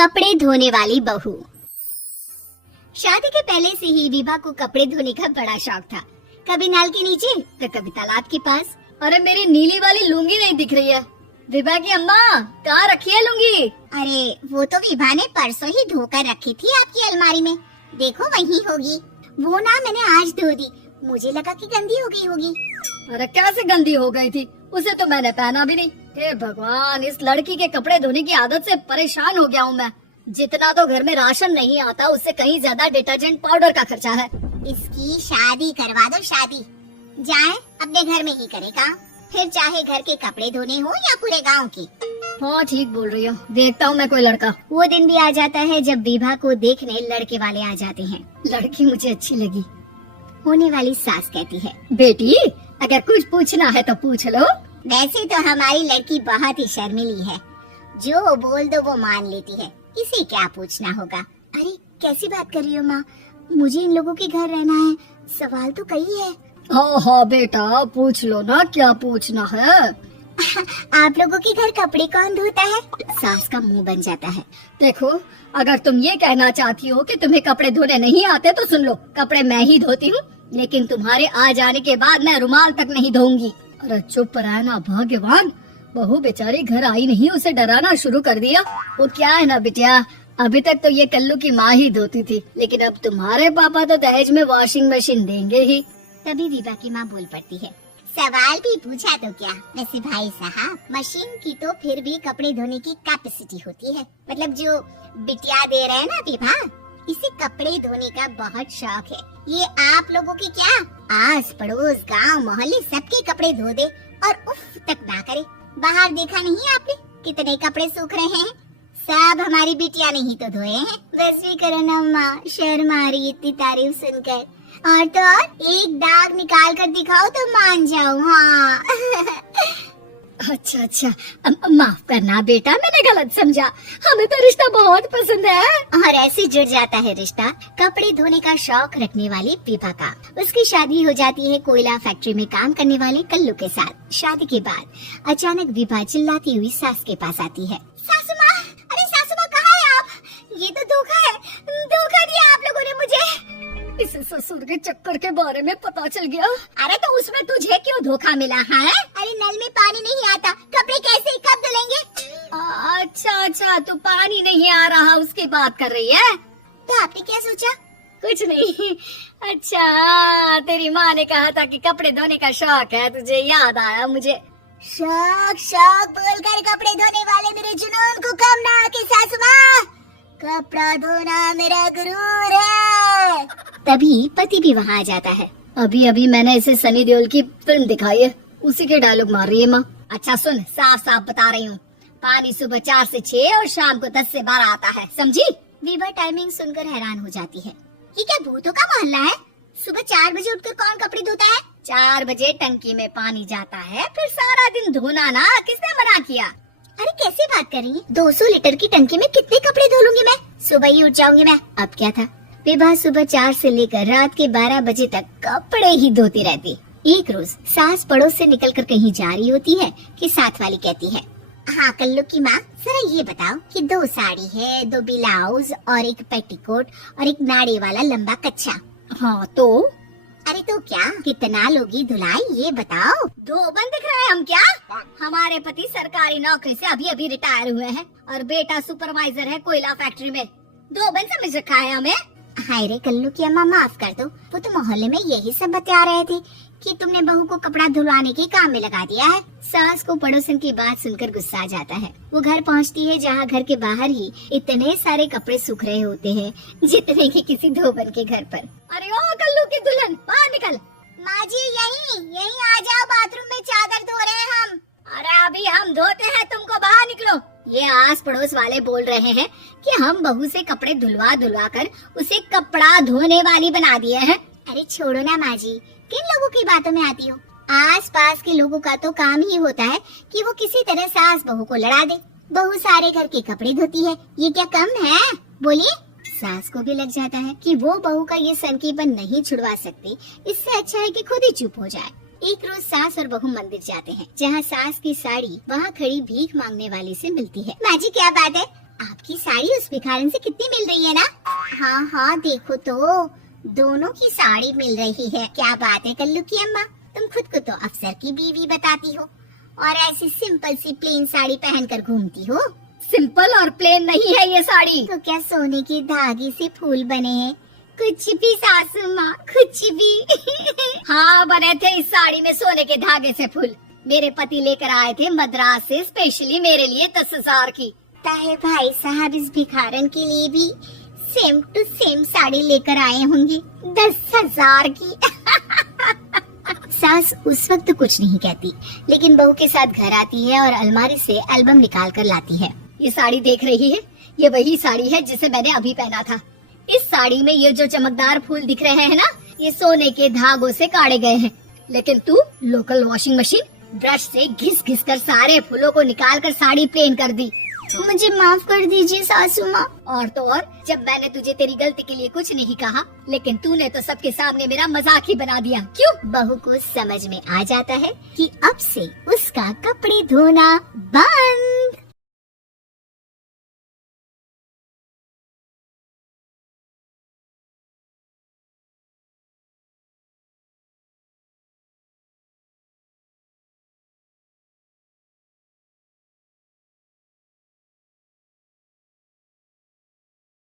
कपड़े धोने वाली बहू। शादी के पहले से ही विभा को कपड़े धोने का बड़ा शौक था। कभी नल के नीचे तो कभी तालाब के पास। अरे मेरी नीली वाली लुंगी नहीं दिख रही है। विभा की अम्मा कहाँ रखी है लुंगी? अरे वो तो विभा ने परसों ही धोकर रखी थी आपकी अलमारी में, देखो वहीं होगी। वो ना मैंने आज धो दी, मुझे लगा कि गंदी हो गई होगी। अरे कैसे गंदी हो गई थी, उसे तो मैंने पहना भी नहीं। हे भगवान, इस लड़की के कपड़े धोने की आदत से परेशान हो गया हूँ मैं। जितना तो घर में राशन नहीं आता उससे कहीं ज्यादा डिटर्जेंट पाउडर का खर्चा है। इसकी शादी करवा दो, शादी जाए अपने घर में ही करे काम, फिर चाहे घर के कपड़े धोने हो या पूरे गांव की। हाँ ठीक बोल रही हो, देखता हूँ मैं कोई लड़का। वो दिन भी आ जाता है जब विभा को देखने लड़के वाले आ जाते हैं। लड़की मुझे अच्छी लगी। होने वाली सास कहती है, बेटी अगर कुछ पूछना है तो पूछ लो। वैसे तो हमारी लड़की बहुत ही शर्मीली है, जो बोल दो वो मान लेती है, इसे क्या पूछना होगा। अरे कैसी बात कर रही हो माँ, मुझे इन लोगों के घर रहना है, सवाल तो कई है। हाँ हाँ बेटा पूछ लो ना, क्या पूछना है। आप लोगों के घर कपड़े कौन धोता है? सास का मुंह बन जाता है। देखो अगर तुम ये कहना चाहती हो कि तुम्हें कपड़े धोने नहीं आते तो सुन लो, कपड़े मैं ही धोती हूँ, लेकिन तुम्हारे आ जाने के बाद मैं रुमाल तक नहीं धोऊंगी। अरे चुप रहना भगवान, बहू बेचारी घर आई नहीं, उसे डराना शुरू कर दिया। वो क्या है ना बिटिया, अभी तक तो ये कल्लू की माँ ही धोती थी, लेकिन अब तुम्हारे पापा तो दहेज में वॉशिंग मशीन देंगे ही। तभी विभा की माँ बोल पड़ती है, सवाल भी पूछा तो क्या, वैसे भाई साहब मशीन की तो फिर भी कपड़े धोने की कैपेसिटी होती है। मतलब जो बिटिया दे रहे हैं ना विभा, इसे कपड़े धोने का बहुत शौक है। ये आप लोगों की क्या आस पड़ोस गांव मोहल्ले सबके कपड़े धो दे और उफ तक ना करे। बाहर देखा नहीं आपने कितने कपड़े सूख रहे हैं, सब हमारी बिटिया ने ही तो धोए हैं। बस भी करो ना माँ, शर्म आ रही इतनी तारीफ सुनकर। और तो और एक दाग निकाल कर दिखाओ तो मान जाओ। हाँ अच्छा माफ करना बेटा, मैंने गलत समझा, हमें तो रिश्ता बहुत पसंद है। और ऐसे जुड़ जाता है रिश्ता कपड़े धोने का शौक रखने वाली विभा का। उसकी शादी हो जाती है कोयला फैक्ट्री में काम करने वाले कल्लू के साथ। शादी के बाद अचानक विभा चिल्लाती हुई सास के पास आती है, सासू माँ, अरे सासू माँ कहाँ है आप? ये तो धोखा है, धोखा दिया आप लोगों ने मुझे। इसे ससुर के चक्कर के बारे में पता चल गया। अरे तो उसमें तुझे क्यों धोखा मिला है? अरे नल में पानी नहीं आता, कपड़े कैसे कब धुलेंगे? अच्छा तू पानी नहीं आ रहा उसकी बात कर रही है। तो आपने क्या सोचा? कुछ नहीं। अच्छा तेरी माँ ने कहा था कि कपड़े धोने का शौक है, तुझे याद आया मुझे। शौक बोलकर कपड़े धोने वाले मेरे जुनून को कम ना आके सासू माँ, कपड़ा धोना मेरा गुरूर है। तभी पति भी वहाँ आ जाता है। अभी मैंने इसे सनी देओल की फिल्म दिखाई है, उसी के डायलॉग मार रही है माँ। अच्छा सुन, साफ साफ बता रही हूँ, पानी सुबह 4 से 6 और शाम को 10 से 12 आता है, समझी? विभा टाइमिंग सुनकर हैरान हो जाती है, ये क्या भूतों का मोहल्ला है? सुबह 4 बजे उठकर कौन कपड़े धोता है? 4 बजे टंकी में पानी जाता है, फिर सारा दिन धोना ना, किसने मना किया? अरे कैसे बात कर रही है, 200 लीटर की टंकी में कितने कपड़े धो लूंगी मैं, सुबह ही उठ जाऊंगी मैं। अब क्या था, विभा सुबह 4 से लेकर रात के 12 बजे तक कपड़े ही धोती रहती। एक रोज सास पड़ोस से निकलकर कहीं जा रही होती है कि साथ वाली कहती है, हाँ कल्लू की माँ, जरा ये बताओ कि 2 साड़ी है, 2 ब्लाउज और एक पेटीकोट और एक नाड़े वाला लंबा कच्छा। हाँ तो? अरे तो क्या, कितना लोगी धुलाई ये बताओ। धोबन दिख रहे हैं हम क्या? हमारे पति सरकारी नौकरी से अभी रिटायर हुए हैं और बेटा सुपरवाइजर है कोयला फैक्ट्री में। धोबन समझ रखा है हमें। हाय रे कल्लू की अम्मा, माफ कर दो, वो तो मोहल्ले में यही सब बता रहे थे कि तुमने बहू को कपड़ा धुलवाने के काम में लगा दिया है। सास को पड़ोसन की बात सुनकर गुस्सा आ जाता है। वो घर पहुंचती है जहाँ घर के बाहर ही इतने सारे कपड़े सूख रहे होते हैं जितने कि किसी धोबन के घर पर। अरे ओ कल्लू की दुल्हन, बाहर निकल। माँ जी यहीं आ जाओ, बाथरूम में चादर धो रहे हैं हम। अरे अभी हम धोते हैं, तुमको बाहर निकलो। ये आस पड़ोस वाले बोल रहे हैं कि हम बहू से कपड़े धुलवा कर उसे कपड़ा धोने वाली बना दिए हैं। अरे छोड़ो ना माँ जी, किन लोगों की बातों में आती हो? आस पास के लोगों का तो काम ही होता है कि वो किसी तरह सास बहू को लड़ा दे। बहू सारे घर के कपड़े धोती है, ये क्या कम है? बोलिए। सास को भी लग जाता है कि वो बहू का ये सनकीपन नहीं छुड़वा सकती, इससे अच्छा है कि खुद ही चुप हो जाए। एक रोज सास और बहू मंदिर जाते हैं, जहाँ सास की साड़ी वहाँ खड़ी भीख मांगने वाली से मिलती है। माँ जी क्या बात है, आप आपकी साड़ी उस भिखारन से कितनी मिल रही है ना? हाँ हाँ देखो तो, दोनों की साड़ी मिल रही है। क्या बात है कल्लू की अम्मा, तुम खुद को तो अफसर की बीवी बताती हो और ऐसी सिंपल सी प्लेन साड़ी पहनकर घूमती हो। सिंपल और प्लेन नहीं है ये साड़ी। तो क्या सोने के धागे से फूल बने हैं? कुछ भी सासू माँ, कुछ भी। हाँ बने थे इस साड़ी में सोने के धागे से फूल। मेरे पति लेकर आए थे मद्रास से स्पेशली मेरे लिए 10,000 की। ताहे भाई साहब इस भिखारन के लिए भी सेम टू सेम साड़ी लेकर आए होंगे 10,000 की। सास उस वक्त कुछ नहीं कहती, लेकिन बहू के साथ घर आती है और अलमारी से एल्बम निकाल कर लाती है। ये साड़ी देख रही है, ये वही साड़ी है जिसे मैंने अभी पहना था। इस साड़ी में ये जो चमकदार फूल दिख रहे हैं ना, ये सोने के धागों से काटे गए हैं। लेकिन तू लोकल वॉशिंग मशीन ब्रश से घिस घिस कर सारे फूलों को निकाल कर साड़ी प्लेन कर दी। मुझे माफ कर दीजिए सासू माँ। और तो और, जब मैंने तुझे तेरी गलती के लिए कुछ नहीं कहा, लेकिन तूने तो सबके सामने मेरा मजाक ही बना दिया। क्यों? बहू को समझ में आ जाता है कि अब से उसका कपड़े धोना बंद।